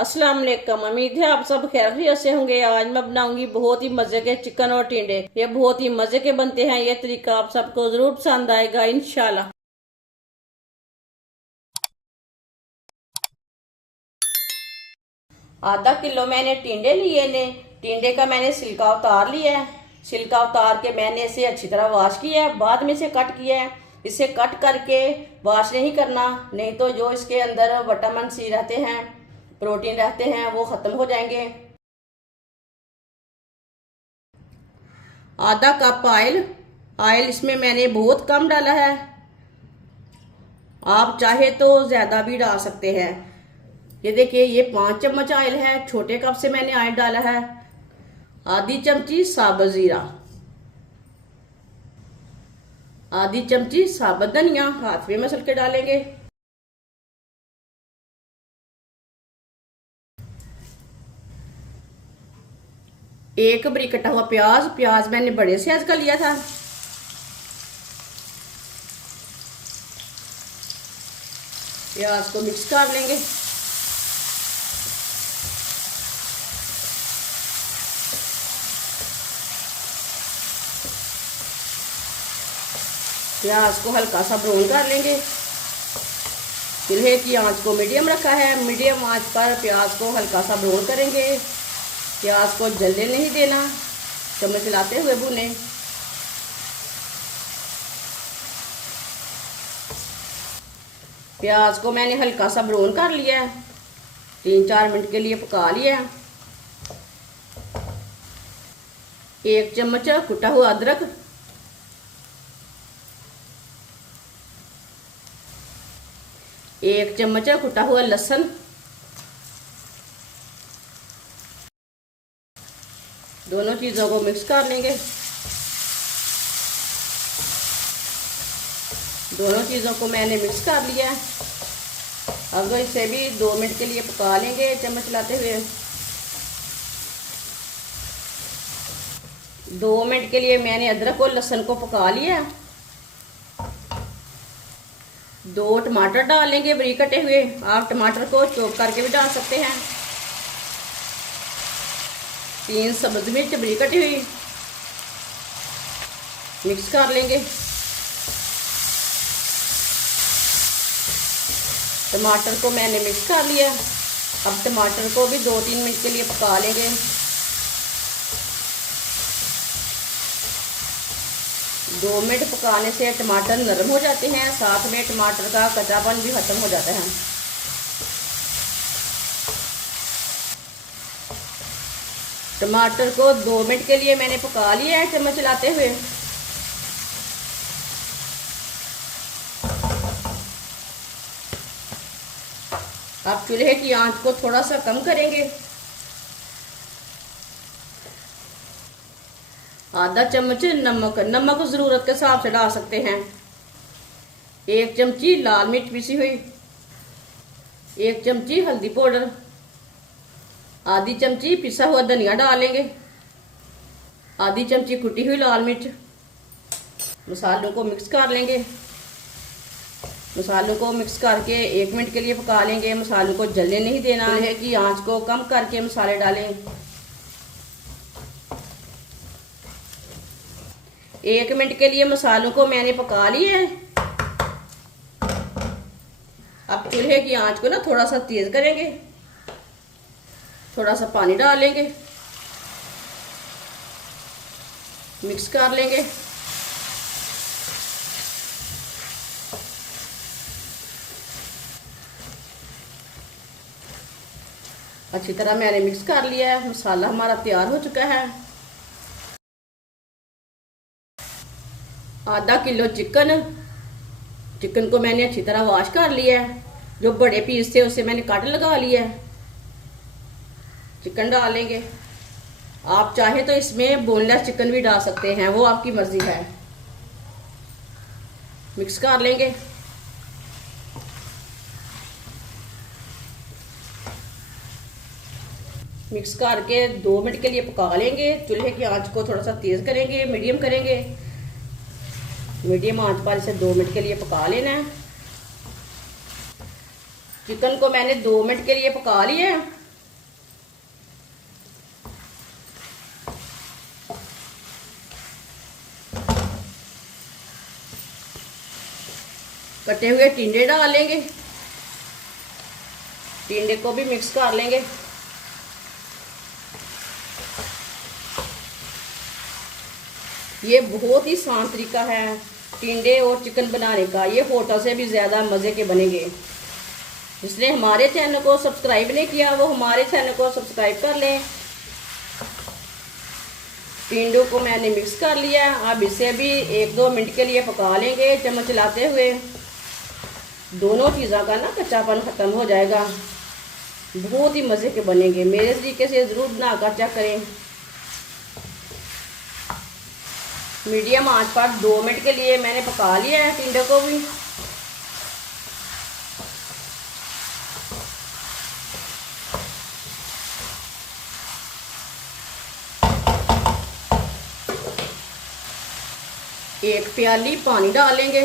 अस्सलाम वालेकुम। उम्मीद है आप सब खैरियत से होंगे। आज मैं बनाऊंगी बहुत ही मजे के चिकन और टिंडे। ये बहुत ही मजे के बनते हैं। ये तरीका आप सबको जरूर पसंद आएगा इंशाल्लाह। आधा किलो मैंने टिंडे लिए ने। टिंडे का मैंने छिलका उतार लिया है। छिलका उतार के मैंने इसे अच्छी तरह वॉश किया है, बाद में इसे कट किया है। इसे कट करके वॉश नहीं करना, नहीं तो जो इसके अंदर विटामिन सी रहते हैं, प्रोटीन रहते हैं, वो खत्म हो जाएंगे। आधा कप ऑयल। ऑयल इसमें मैंने बहुत कम डाला है, आप चाहे तो ज्यादा भी डाल सकते हैं। ये देखिए, ये 5 चम्मच ऑयल है। छोटे कप से मैंने ऑयल डाला है। आधी चमची साबुत जीरा, आधी चमची साबुत धनिया हाथ में मसल के डालेंगे। एक बारीक कटा हुआ प्याज। प्याज मैंने बड़े साइज का लिया था। प्याज को मिक्स कर लेंगे। प्याज को हल्का सा ब्राउन कर लेंगे। चूल्हे की आंच को मीडियम रखा है। मीडियम आंच पर प्याज को हल्का सा ब्राउन करेंगे। प्याज को जलने नहीं देना, चम्मच चलाते हुए भूने। प्याज को मैंने हल्का सा ब्राउन कर लिया है। 3-4 मिनट के लिए पका लिया है। 1 चम्मच कुटा हुआ अदरक, 1 चम्मच कुटा हुआ लहसुन, दोनों चीजों को मिक्स कर लेंगे। दोनों चीजों को मैंने मिक्स कर लिया। अब इसे भी 2 मिनट के लिए पका लेंगे चम्मच चलाते हुए। 2 मिनट के लिए मैंने अदरक और लहसुन को पका लिया। 2 टमाटर डालेंगे बारीक कटे हुए। आप टमाटर को चॉप करके भी डाल सकते हैं। 3 सब्ज मिर्च बारीक कटी हुई, मिक्स कर लेंगे। टमाटर को मैंने मिक्स कर लिया। अब टमाटर को भी 2-3 मिनट के लिए पका लेंगे। दो मिनट पकाने से टमाटर नरम हो जाते हैं, साथ में टमाटर का कच्चापन भी खत्म हो जाता है। टमाटर को 2 मिनट के लिए मैंने पका लिया है चम्मच चलाते हुए। आप चूल्हे की आंच को थोड़ा सा कम करेंगे। आधा चम्मच नमक। नमक जरूरत के हिसाब से डाल सकते हैं। 1 चमची लाल मिर्च पिसी हुई, 1 चमची हल्दी पाउडर, आधी चमची पिसा हुआ धनिया डालेंगे, आधी चमची कुटी हुई लाल मिर्च। मसालों को मिक्स कर लेंगे। मसालों को मिक्स करके 1 मिनट के लिए पका लेंगे। मसालों को जलने नहीं देना है कि आंच को कम करके मसाले डालें। 1 मिनट के लिए मसालों को मैंने पका लिया है। अब चूल्हे की आंच को ना थोड़ा सा तेज करेंगे। थोड़ा सा पानी डालेंगे, मिक्स कर लेंगे। अच्छी तरह मैंने मिक्स कर लिया है। मसाला हमारा तैयार हो चुका है। आधा किलो चिकन को मैंने अच्छी तरह वॉश कर लिया है। जो बड़े पीस थे उसे मैंने काट लगा लिया है। चिकन डालेंगे। आप चाहे तो इसमें बोनलेस चिकन भी डाल सकते हैं, वो आपकी मर्जी है। मिक्स कर लेंगे। मिक्स करके 2 मिनट के लिए पका लेंगे। चूल्हे की आंच को थोड़ा सा तेज करेंगे, मीडियम करेंगे। मीडियम आंच पर इसे 2 मिनट के लिए पका लेना है। चिकन को मैंने 2 मिनट के लिए पका लिया है। कटे हुए टिंडे डालेंगे, टिंडे को भी मिक्स कर लेंगे। ये बहुत ही आसान तरीका है टिंडे और चिकन बनाने का, ये होटल से भी ज़्यादा मज़े के बनेंगे। जिसने हमारे चैनल को सब्सक्राइब नहीं किया वो हमारे चैनल को सब्सक्राइब कर लें। टिंडों को मैंने मिक्स कर लिया। अब इसे भी 1-2 मिनट के लिए पका लेंगे चम्मच चलाते हुए। दोनों चीज़ों का ना कच्चापन ख़त्म हो जाएगा। बहुत ही मज़े के बनेंगे, मेरे तरीके से ज़रूर बनाकर चेक करें। मीडियम आंच पर 2 मिनट के लिए मैंने पका लिया है टिंडे को भी। एक प्याली पानी डालेंगे,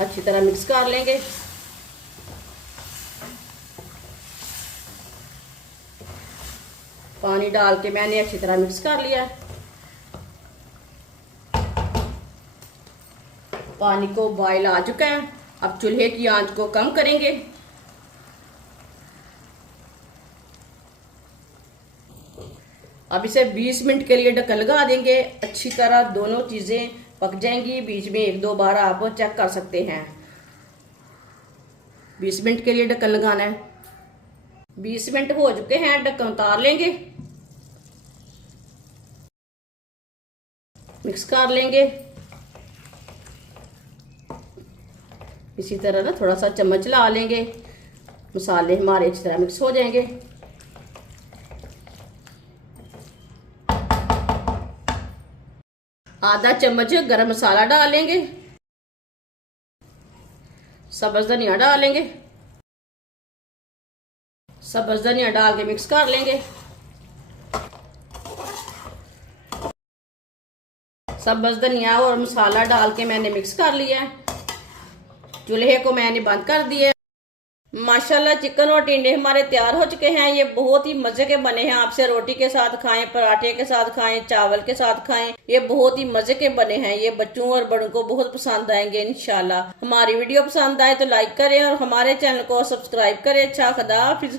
अच्छी तरह मिक्स कर लेंगे। पानी डाल के मैंने अच्छी तरह मिक्स कर लिया। पानी को बॉयल आ चुका है। अब चूल्हे की आंच को कम करेंगे। अब इसे 20 मिनट के लिए ढक्कन लगा देंगे। अच्छी तरह दोनों चीज़ें पक जाएंगी। बीच में 1-2 बार आप चेक कर सकते हैं। 20 मिनट के लिए ढक्कन लगाना है। 20 मिनट हो चुके हैं, ढक्कन उतार लेंगे, मिक्स कर लेंगे। इसी तरह ना थोड़ा सा चम्मच ला लेंगे, मसाले हमारे अच्छी तरह मिक्स हो जाएंगे। आधा चम्मच गरम मसाला डालेंगे, सब्ज धनिया डालेंगे, सब्ज धनिया डाल के मिक्स कर लेंगे। सब्ज धनिया और मसाला डाल के मैंने मिक्स कर लिया है। चूल्हे को मैंने बंद कर दिया। माशाल्लाह चिकन और टिंडे हमारे तैयार हो चुके हैं। ये बहुत ही मजे के बने हैं। आपसे रोटी के साथ खाएं, पराठे के साथ खाएं, चावल के साथ खाएं। ये बहुत ही मजे के बने हैं। ये बच्चों और बड़ों को बहुत पसंद आएंगे इंशाल्लाह। हमारी वीडियो पसंद आए तो लाइक करें और हमारे चैनल को सब्सक्राइब करें। अच्छा, खुदा हाफिज।